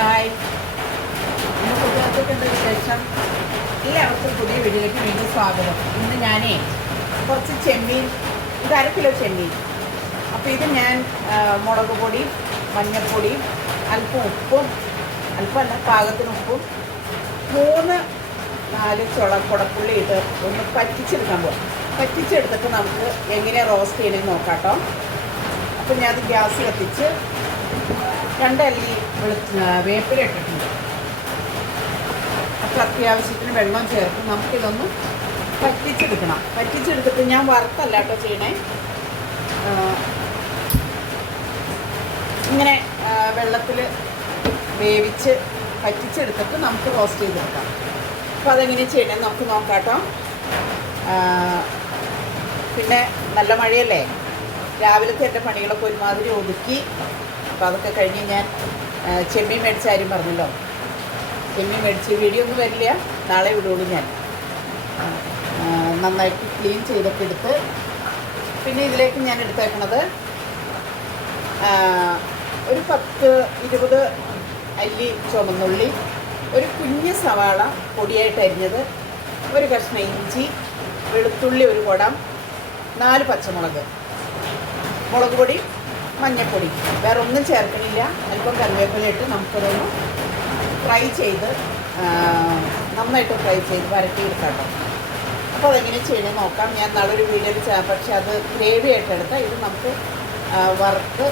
Hi, ഇന്ന് കൂട്ടുകാർക്കൊക്കെ ഉണ്ട് വിശേഷം. എല്ലാവർക്കും പുതിയ വീഡിയോയിലേക്ക് വീണ്ടും സ്വാഗതം. ഇന്ന് ഞാനേ കുറച്ച് ചെമ്മീൻ, ഇത് 1 കിലോ ചെമ്മീൻ. അപ്പോൾ ഇത് ഞാൻ മുളക് പൊടി, മഞ്ഞൾപ്പൊടി, അല്പം ഉപ്പും, അല്പമല്ല പാകത്തിന് ഉപ്പും, 3-4 കുടപ്പുള്ളി ഇത് ഒന്ന് പറ്റിച്ചെടുക്കാൻ പോകും. പറ്റിച്ചെടുത്തിട്ട് നമുക്ക് എങ്ങനെ റോസ്റ്റ് ചെയ്യണമെന്ന് നോക്കാം കേട്ടോ. അപ്പോൾ ഞാനത് ഗ്യാസ് കത്തിച്ച് 2 അല്ലി വേപ്പില ഇട്ടിട്ടുണ്ട്. അപ്പോൾ അത്യാവശ്യത്തിന് വെള്ളം ചേർത്ത് നമുക്കിതൊന്ന് പറ്റിച്ചെടുക്കണം. പറ്റിച്ചെടുത്തിട്ട് ഞാൻ വറുത്തല്ല കേട്ടോ ചെയ്യണേ, ഇങ്ങനെ വെള്ളത്തിൽ വേവിച്ച് പറ്റിച്ചെടുത്തിട്ട് നമുക്ക് റോസ്റ്റ് ചെയ്തെടുക്കാം. അപ്പോൾ അതെങ്ങനെ ചെയ്യണമെന്ന് നമുക്ക് നോക്കാം കേട്ടോ. പിന്നെ നല്ല മഴയല്ലേ, രാവിലത്തെ എൻ്റെ പണികളൊക്കെ ഒരുമാതിരി ഒതുക്കി. അപ്പോൾ അതൊക്കെ കഴിഞ്ഞ് ഞാൻ ചെമ്മീൻ മേടിച്ച കാര്യം പറഞ്ഞല്ലോ. ചെമ്മീൻ മേടിച്ച് വീഡിയോ ഒന്നും വരില്ല, നാളെ വിടുള്ളൂ. ഞാൻ നന്നായിട്ട് ക്ലീൻ ചെയ്തൊക്കെ എടുത്ത്, പിന്നെ ഇതിലേക്ക് ഞാൻ എടുത്തേക്കണത് ഒരു 10-20 അല്ലി ചുവന്നുള്ളി, ഒരു കുഞ്ഞ് സവാള പൊടിയായിട്ട് അരിഞ്ഞത്, ഒരു കഷ്ണം ഇഞ്ചി, വെളുത്തുള്ളി ഒരു കുടം, 4 പച്ചമുളക്, മുളക് പൊടി, മഞ്ഞൾപ്പൊടി, വേറെ ഒന്നും ചേർക്കണില്ല. അല്പം കറിവേപ്പില ഇട്ട് നമുക്കതൊന്ന് ഫ്രൈ ചെയ്ത് നന്നായിട്ട് ഫ്രൈ ചെയ്ത് വരട്ടിയെടുക്കാം കേട്ടോ. അപ്പോൾ അതെങ്ങനെ ചെയ്യണമെന്ന് നോക്കാം. ഞാൻ നാളൊരു വീഡിയോയിൽ പക്ഷേ അത് ഗ്രേവി ആയിട്ട് എടുത്താൽ ഇത് നമുക്ക് വറുത്ത്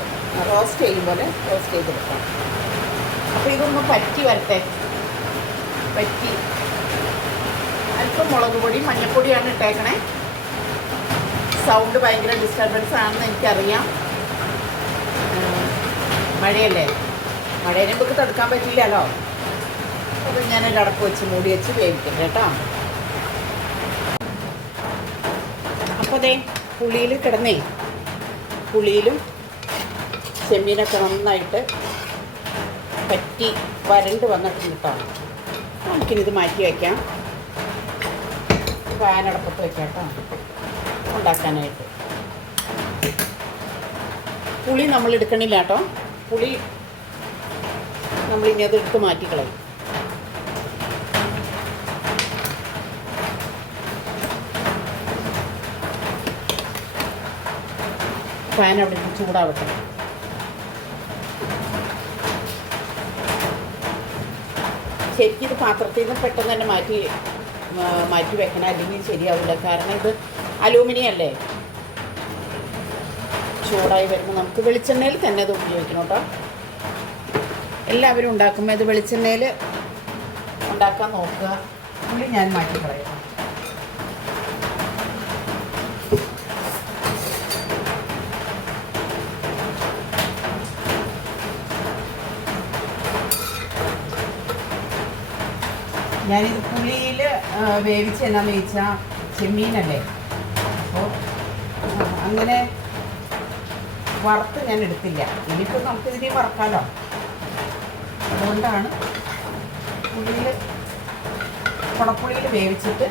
റോസ്റ്റ് ചെയ്യും പോലെ റോസ്റ്റ് ചെയ്തെടുക്കാം. അപ്പോൾ ഇതൊന്ന് പറ്റി വരട്ടെ. പറ്റി അല്പം മുളക് പൊടി, മഞ്ഞൾപ്പൊടിയാണ് ഇട്ടേക്കണേ. സൗണ്ട് ഭയങ്കര ഡിസ്റ്റർബൻസ് ആണെന്ന് എനിക്കറിയാം. മഴയല്ലേ, മഴേനെ നമുക്ക് തടുക്കാൻ പറ്റില്ലല്ലോ. അപ്പോൾ ഞാനൊരു അടപ്പ് വെച്ച് മൂടി വെച്ച് വേവിക്കാം കേട്ടോ. അപ്പോൾ അതേ പുളിയിൽ കിടന്നേ, പുളിയിലും ചെമ്മീനൊക്കെ നന്നായിട്ട് പറ്റി വരണ്ട് വന്നിട്ട് കേട്ടോ. നമുക്കിനിത് മാറ്റി വയ്ക്കാം. ഫാനടപ്പത്ത് വയ്ക്കാം കേട്ടോ ഉണ്ടാക്കാനായിട്ട്. പുളി നമ്മൾ എടുക്കണില്ല കേട്ടോ. പുളി നമ്മളിനി അത് എടുത്ത് മാറ്റിക്കളയും. ഫാൻ അവിടെ ചൂടാവട്ടെ. ശരിക്കും ഇത് പാത്രത്തിൽ നിന്ന് പെട്ടെന്ന് തന്നെ മാറ്റി വെക്കണം, അല്ലെങ്കിൽ ശരിയാവില്ല. കാരണം ഇത് അലൂമിനിയം അല്ലേ. ചൂടായി വരുമ്പോൾ നമുക്ക് വെളിച്ചെണ്ണയിൽ തന്നെ അത് ഉപയോഗിക്കണം കേട്ടോ. എല്ലാവരും ഉണ്ടാക്കുമ്പോൾ ഇത് വെളിച്ചെണ്ണയിൽ ഉണ്ടാക്കാൻ നോക്കുക. പുളി ഞാൻ മാറ്റി കളയാം. ഞാനിത് പുളിയിൽ വേവിച്ച് എന്നാന്ന് ചോദിച്ചാൽ ചെമ്മീനല്ലേ, അപ്പോൾ അങ്ങനെ വറുത്ത് ഞാൻ എടുത്തില്ല. ഇനിയിപ്പോൾ നമുക്കിതിനെ വറക്കാമല്ലോ, അതുകൊണ്ടാണ് പുളിയിൽ കുടപ്പുളിയിൽ വേവിച്ചിട്ട്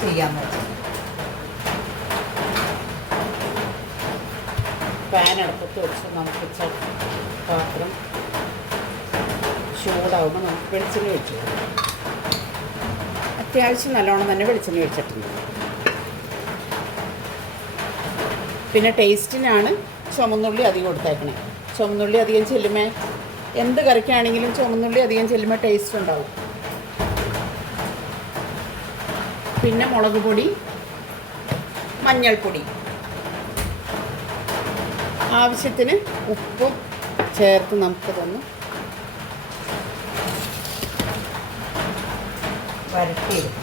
ചെയ്യാമെന്ന് വെച്ചത്. പാൻ അടുപ്പത്ത് വെച്ച് നമുക്ക് പാത്രം ചൂടാവുമ്പോൾ നമുക്ക് വെളിച്ചെണ്ണ ഒഴിച്ചു. അത്യാവശ്യം നല്ലോണം തന്നെ വെളിച്ചെണ്ണ ഒഴിച്ചിട്ടുണ്ട്. പിന്നെ ടേസ്റ്റിനാണ് ചുമന്നുള്ളി അധികം കൊടുത്തേക്കണേ. ചുമന്നുള്ളി അധികം ചെല്ലുമ്പോൾ, എന്ത് കറിക്കാണെങ്കിലും ചുമന്നുള്ളി അധികം ചെല്ലുമ്പോൾ ടേസ്റ്റ് ഉണ്ടാവും. പിന്നെ മുളക് പൊടി, മഞ്ഞൾപ്പൊടി, ആവശ്യത്തിന് ഉപ്പും ചേർത്ത് നമുക്കതൊന്ന് വരട്ടിയെടുക്കും.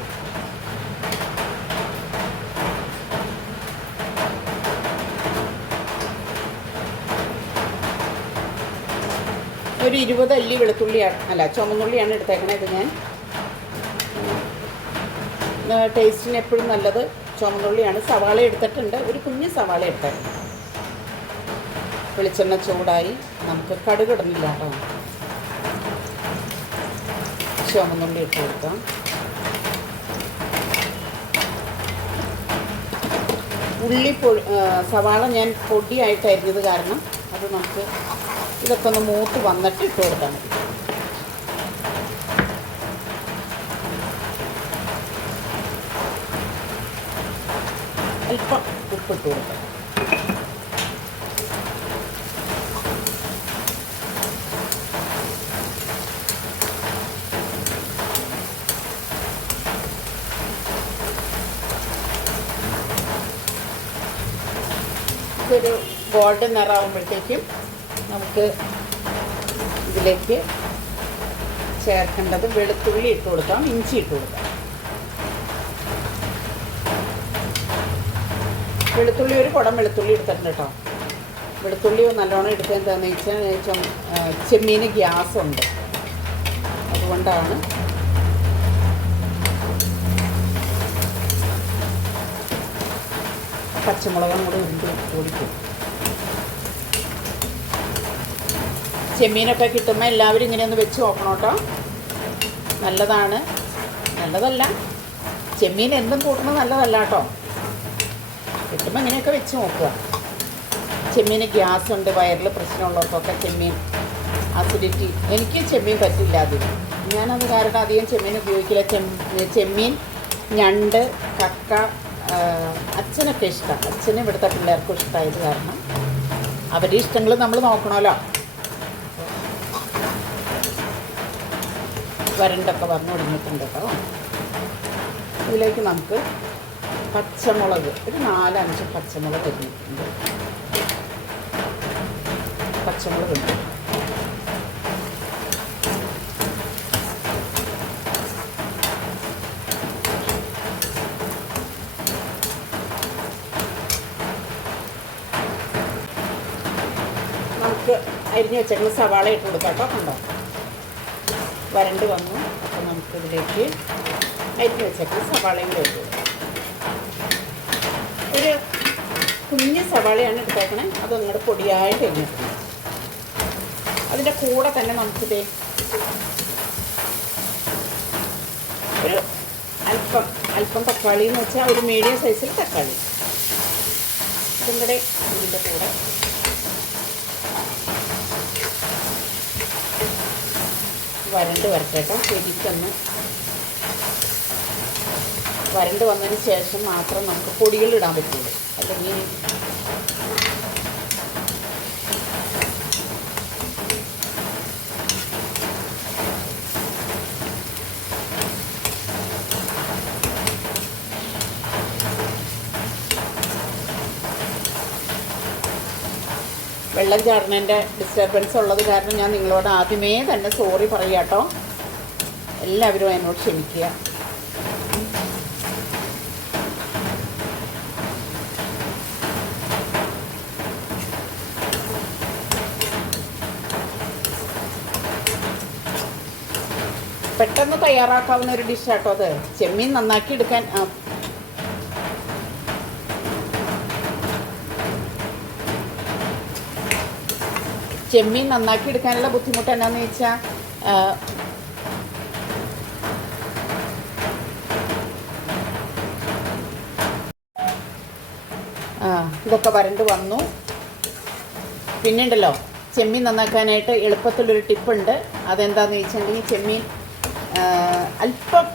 ഒരു 20 അല്ലി വെളുത്തുള്ളിയാണ്, ചുമന്നുള്ളിയാണ് എടുത്തേക്കണേ. ഇത് ഞാൻ ടേസ്റ്റിന് എപ്പോഴും നല്ലത് ചുമന്നുള്ളിയാണ്. സവാള എടുത്തിട്ടുണ്ട്, ഒരു കുഞ്ഞ് സവാള എടുത്തിട്ടുണ്ട്. വെളിച്ചെണ്ണ ചൂടായി, നമുക്ക് കടുക് ഇടുന്നില്ല കേട്ടോ. ചുമന്നുള്ളി ഇട്ട് കൊടുക്കാം. സവാള ഞാൻ പൊടിയായിട്ട് അരിഞ്ഞത് കാരണം അത് നമുക്ക് ഇതൊക്കെ ഒന്ന് മൂത്ത് വന്നിട്ട് ഇട്ട് കൊടുത്താൽ മതി. അല്പം ഉപ്പിട്ട് കൊടുക്കാം. ഇതൊരു ഗോൾഡൻ നിറമാകുമ്പോഴത്തേക്കും നമുക്ക് ഇതിലേക്ക് ചേർക്കേണ്ടത് വെളുത്തുള്ളി ഇട്ട് കൊടുക്കാം, ഇഞ്ചി ഇട്ട് കൊടുക്കാം. വെളുത്തുള്ളി ഒരു കുടം വെളുത്തുള്ളി എടുത്തിട്ടുണ്ട് കേട്ടോ. വെളുത്തുള്ളി നല്ലോണം എടുക്കുക എന്താണെന്ന് വെച്ചാൽ ചെമ്മീന് ഗ്യാസുണ്ട്, അതുകൊണ്ടാണ്. പച്ചമുളകും കൂടി പൊടിക്കും. ചെമ്മീനൊക്കെ കിട്ടുമ്പോൾ എല്ലാവരും ഇങ്ങനെയൊന്ന് വെച്ച് നോക്കണം കേട്ടോ. നല്ലതാണ്. നല്ലതല്ല, ചെമ്മീൻ എന്തും കൂട്ടണം നല്ലതല്ല കേട്ടോ. കിട്ടുമ്പോൾ ഇങ്ങനെയൊക്കെ വെച്ച് നോക്കുക. ചെമ്മീന് ഗ്യാസ് ഉണ്ട്, വയറിൽ പ്രശ്നമുള്ളവർക്കൊക്കെ ചെമ്മീൻ അസിഡിറ്റി. എനിക്ക് ചെമ്മീൻ പറ്റില്ല അധികം. ഞാനത് കാരണം അധികം ചെമ്മീൻ ഉപയോഗിക്കില്ല. ചെമ്മീൻ, ഞണ്ട്, കക്ക അച്ഛനൊക്കെ ഇഷ്ടമാണ്. അച്ഛനും ഇവിടുത്തെ പിള്ളേർക്കും ഇഷ്ടമായത് കാരണം അവരുടെ ഇഷ്ടങ്ങൾ നമ്മൾ നോക്കണമല്ലോ. വരണ്ടൊക്കെ വന്നു തുടങ്ങിയിട്ടുണ്ട് കേട്ടോ. ഇതിലേക്ക് നമുക്ക് പച്ചമുളക് ഒരു 4-5 പച്ചമുളക് അരിഞ്ഞിട്ടുണ്ട്. പച്ചമുളക് ഉണ്ട്. നമുക്ക് അരിഞ്ഞ് വെച്ചേക്കുന്ന സവാള ഇട്ട് കൊടുക്കാം കേട്ടോ. കണ്ടോ, വരണ്ട് വന്നു. അപ്പോൾ നമുക്കിതിലേക്ക് അരിഞ്ഞ് വെച്ചേക്കുന്ന സവാളയും കൂടെ ഇട്ട് കൊടുക്കാം. ഒരു കുഞ്ഞ് സവാളയാണ് എടുത്തേക്കണേ. അത് അങ്ങോട്ട് പൊടിയായിട്ട് അരിഞ്ഞിട്ടുണ്ട്. അതിൻ്റെ കൂടെ തന്നെ നമുക്കിത് ഒരു അല്പം തക്കാളി എന്ന് വെച്ചാൽ ഒരു മീഡിയം സൈസിൽ തക്കാളി ഇതും കൂടെ ഇതിൻ്റെ കൂടെ വരണ്ട് വരട്ടെ. ശരിക്കൊന്ന് വരണ്ട് വന്നതിന് ശേഷം മാത്രം നമുക്ക് പൊടികളിടാൻ പറ്റുള്ളൂ. അല്ലെങ്കിൽ വെള്ളം ചാടുന്നതിൻ്റെ ഡിസ്റ്റർബൻസ് ഉള്ളത് കാരണം ഞാൻ നിങ്ങളോട് ആദ്യമേ തന്നെ സോറി പറയാം കേട്ടോ. എല്ലാവരും എന്നോട് ക്ഷമിക്കുക. പെട്ടെന്ന് തയ്യാറാക്കാവുന്ന ഒരു ഡിഷാട്ടോ അത്. ചെമ്മീൻ നന്നാക്കി എടുക്കാൻ എടുക്കാനുള്ള ബുദ്ധിമുട്ട് എന്നാന്ന് വെച്ചാൽ ഇതൊക്കെ വരണ്ട് വന്നു. പിന്നെ ഉണ്ടല്ലോ, ചെമ്മീൻ നന്നാക്കാനായിട്ട് എളുപ്പത്തിലൊരു ടിപ്പുണ്ട്. അതെന്താണെന്ന് വെച്ചിട്ടുണ്ടെങ്കിൽ ചെമ്മീൻ അല്പം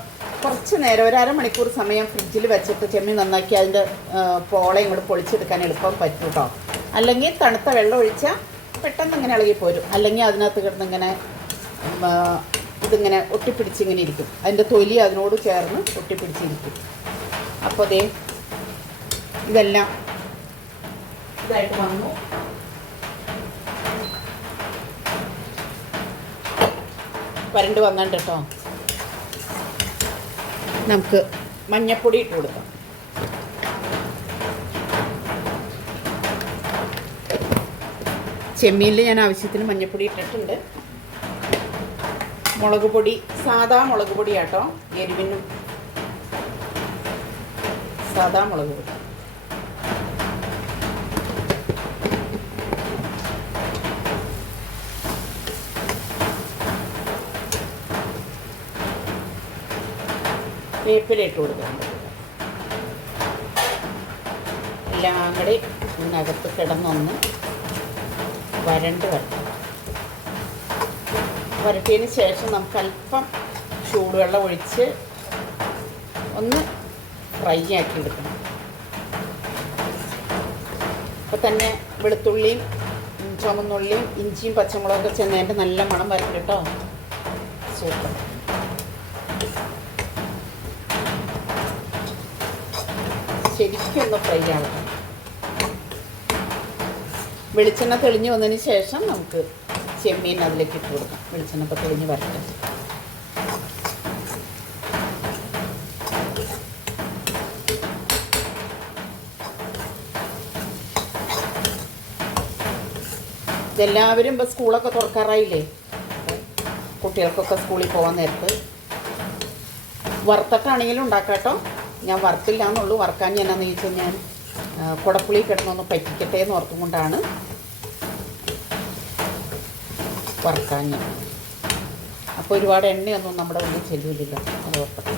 കുറച്ച് നേരം ഒരു അരമണിക്കൂർ സമയം ഫ്രിഡ്ജിൽ വെച്ചിട്ട് ചെമ്മീൻ നന്നാക്കി അതിൻ്റെ പോളയും കൂടെ പൊളിച്ചെടുക്കാൻ എളുപ്പം പറ്റും കേട്ടോ. അല്ലെങ്കിൽ തണുത്ത വെള്ളം ഒഴിച്ചാൽ പെട്ടെന്ന് ഇങ്ങനെ ഇളകിപ്പോരും. അല്ലെങ്കിൽ അതിനകത്ത് കിടന്നിങ്ങനെ ഇതിങ്ങനെ ഒട്ടിപ്പിടിച്ചിങ്ങനെ ഇരിക്കും. അതിൻ്റെ തൊലി അതിനോട് ചേർന്ന് ഒട്ടിപ്പിടിച്ചിരിക്കും. അപ്പോൾ ദേ ഇതെല്ലാം ഇതായിട്ട് വന്നു. വരണ്ട് വന്നിട്ട് കേട്ടോ. നമുക്ക് മഞ്ഞൾപ്പൊടി ഇട്ട് കൊടുക്കാം. ചെമ്മീനിൽ ഞാൻ ആവശ്യത്തിന് മഞ്ഞൾപ്പൊടി ഇട്ടിട്ടുണ്ട്. മുളക് പൊടി സാദാ മുളക് പൊടിയാട്ടോ, എരിവിനും സാദാ മുളക് പൊടി. വേപ്പില ഇട്ട് കൊടുക്കുന്നുണ്ട്. എല്ലാം കൂടി ഇതിനകത്ത് കിടന്നൊന്ന് വരണ്ട് വരണം. വരട്ടിയതിന് ശേഷം നമുക്ക് അല്പം ചൂടുവെള്ളം ഒഴിച്ച് ഒന്ന് ഫ്രൈ ആക്കി എടുക്കണം. അപ്പോൾ തന്നെ വെളുത്തുള്ളിയും ചുവന്നുള്ളിയും ഇഞ്ചിയും പച്ചമുളകൊക്കെ ചെന്നതിൻ്റെ നല്ല മണം വരും കേട്ടോ. സൂപ്പർ. ശരിക്കും ഒന്ന് ഫ്രൈ ആവണം. വെളിച്ചെണ്ണ തെളിഞ്ഞ് വന്നതിന് ശേഷം നമുക്ക് ചെമ്മീൻ അതിലേക്ക് ഇട്ട് കൊടുക്കാം. വെളിച്ചെണ്ണ ഇപ്പോൾ തെളിഞ്ഞ് വരട്ടെ. ഇതെല്ലാവരും ഇപ്പോൾ സ്കൂളൊക്കെ തുറക്കാറായില്ലേ. കുട്ടികൾക്കൊക്കെ സ്കൂളിൽ പോകാൻ നേരത്ത് വറുത്തിട്ടാണെങ്കിലും ഉണ്ടാക്കാം കേട്ടോ. ഞാൻ വറുത്തില്ല എന്നുള്ളൂ. വറുക്കാൻ ഞാൻ എന്നാന്ന് ചോദിച്ചാൽ ഞാൻ കുടപ്പുളി കിടന്നൊന്ന് പറ്റിക്കട്ടെ എന്ന് ഓർത്തും കൊണ്ടാണ് വറുക്കാൻ ഞാൻ. അപ്പോൾ ഒരുപാട് എണ്ണയൊന്നും നമ്മുടെ ഉള്ളിൽ ചെല്ലുന്നില്ല. അത് ഓർക്കട്ടെ.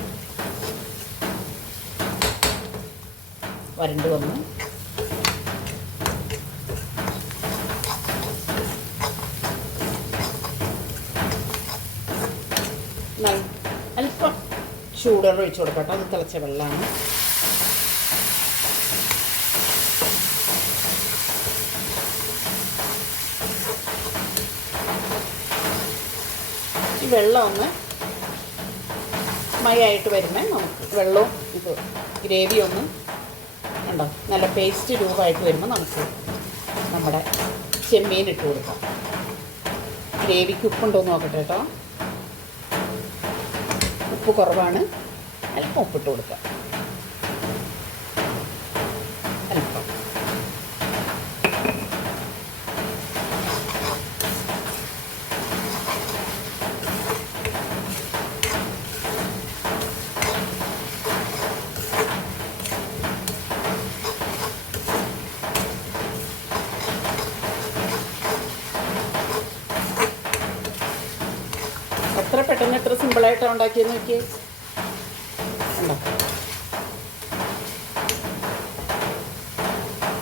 വരണ്ട് വന്ന് അല്പം ചൂടുവെള്ളം ഒഴിച്ച് കൊടുക്കട്ടോ. അത് തിളച്ച വെള്ളമാണ്. ഈ വെള്ളം ഒന്ന് മയായിട്ട് വരുമ്പോൾ നമുക്ക് വെള്ളവും ഇത് ഗ്രേവി ഒന്ന് ഉണ്ടോ നല്ല പേസ്റ്റ് രൂപമായിട്ട് വരുമ്പോൾ നമുക്ക് നമ്മുടെ ചെമ്മീൻ ഇട്ട് കൊടുക്കാം. ഗ്രേവിക്ക് ഉപ്പുണ്ടോ എന്ന് നോക്കട്ടെ കേട്ടോ. ഉപ്പ് കുറവാണ്. അല്പം ഉപ്പിട്ട് കൊടുക്കാം. അല്പം. എത്ര പെട്ടെന്ന് എത്ര സിമ്പിളായിട്ടാണ് ഉണ്ടാക്കിയെന്ന് നോക്കിയേ. ഉണ്ടോ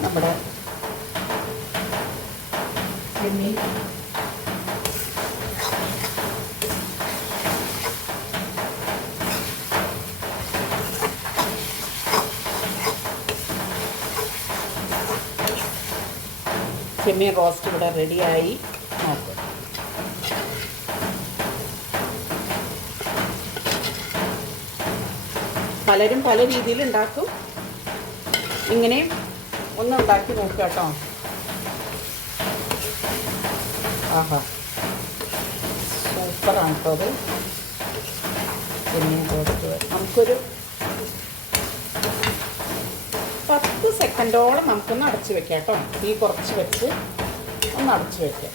നമ്മുടെ ചെമ്മീൻ ചെമ്മീൻ റോസ്റ്റ് ഇവിടെ റെഡിയായി. നോക്കുക. പലരും പല രീതിയിൽ ഉണ്ടാക്കും. ഇങ്ങനെയും ഒന്ന് ഉണ്ടാക്കി നോക്കുക കേട്ടോ. ആഹാ, സൂപ്പറാണ് കേട്ടോ അത്. ചെമ്മീൻ റോസ്റ്റ് നമുക്കൊരു 10 സെക്കൻഡോളം നമുക്കൊന്ന് അടച്ച് വെക്കാം കേട്ടോ. തീ കുറച്ച് വെച്ച് ഒന്ന് അടച്ച് വെക്കാം.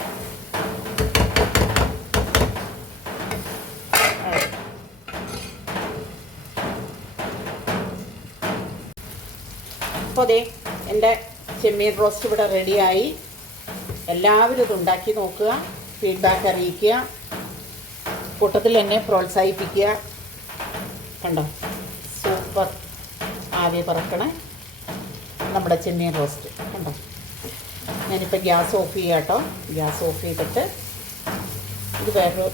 അപ്പോൾ അതെ എൻ്റെ ചെമ്മീൻ റോസ്റ്റ് ഇവിടെ റെഡിയായി. എല്ലാവരും ഇത് ഉണ്ടാക്കി നോക്കുക, ഫീഡ്ബാക്ക് അറിയിക്കുക, കൂട്ടത്തിൽ എന്നെ പ്രോത്സാഹിപ്പിക്കുക. കണ്ടോ, സൂപ്പർ ആവി പറക്കണേ നമ്മുടെ ചെമ്മീൻ റോസ്റ്റ്. കണ്ടോ, ഞാനിപ്പോൾ ഗ്യാസ് ഓഫ് ചെയ്യാം കേട്ടോ. ഗ്യാസ് ഓഫ് ചെയ്തിട്ട് ഇത് വേറൊരു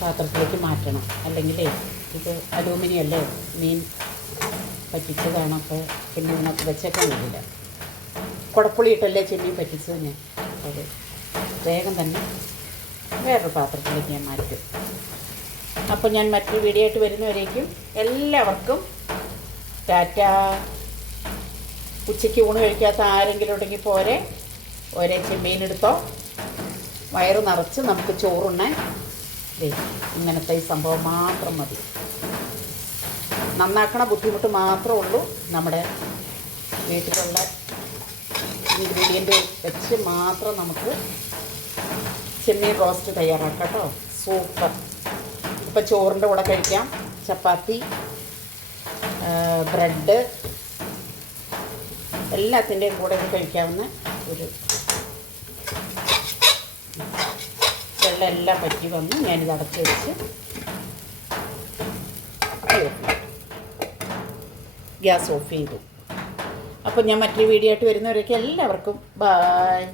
പാത്രത്തിലേക്ക് മാറ്റണം. അല്ലെങ്കിലേ ഇത് അലൂമിനിയം അല്ലേ, മീൻ പറ്റിച്ചതാണ്. അപ്പോൾ പിന്നെ ഇതിനകത്ത് വെച്ചേക്കാൻ കഴിയില്ല. കുടപ്പുളി ഇട്ടല്ലേ ചെമ്മീൻ പറ്റിച്ചത് ഞാൻ. അത് വേഗം തന്നെ വേറൊരു പാത്രത്തിലേക്ക് ഞാൻ മാറ്റും. അപ്പോൾ ഞാൻ മറ്റൊരു വീഡിയോ ആയിട്ട് വരുന്നവരേക്കും എല്ലാവർക്കും ടാറ്റ. ഉച്ചയ്ക്ക് ഊണ് കഴിക്കാത്ത ആരെങ്കിലും ഉണ്ടെങ്കിൽ പോരെ ഒരേ ചെമ്മീനെടുത്തോ. വയറ് നിറച്ച് നമുക്ക് ചോറുണ്ണാൻ ഇങ്ങനത്തെ ഈ സംഭവം മാത്രം മതി. നന്നാക്കണ ബുദ്ധിമുട്ട് മാത്രമേ ഉള്ളൂ. നമ്മുടെ വീട്ടിലുള്ള ഇൻഗ്രീഡിയൻ്റ് വെച്ച് മാത്രം നമുക്ക് ചെമ്മീൻ റോസ്റ്റ് തയ്യാറാക്കാം കേട്ടോ. സൂപ്പർ. ഇപ്പോൾ ചോറിൻ്റെ കൂടെ കഴിക്കാം, ചപ്പാത്തി, ബ്രെഡ്, എല്ലാത്തിൻ്റെയും കൂടെ കഴിക്കാവുന്ന ഒരു വെള്ളം എല്ലാം പറ്റി വന്ന് ഞാനിത് അടച്ച് വെച്ച് ഗ്യാസ് ഓഫ് ചെയ്തു. അപ്പോൾ ഞാൻ മറ്റൊരു വീഡിയോ ആയിട്ട് വരുന്നവരൊക്കെ എല്ലാവർക്കും ബായ്.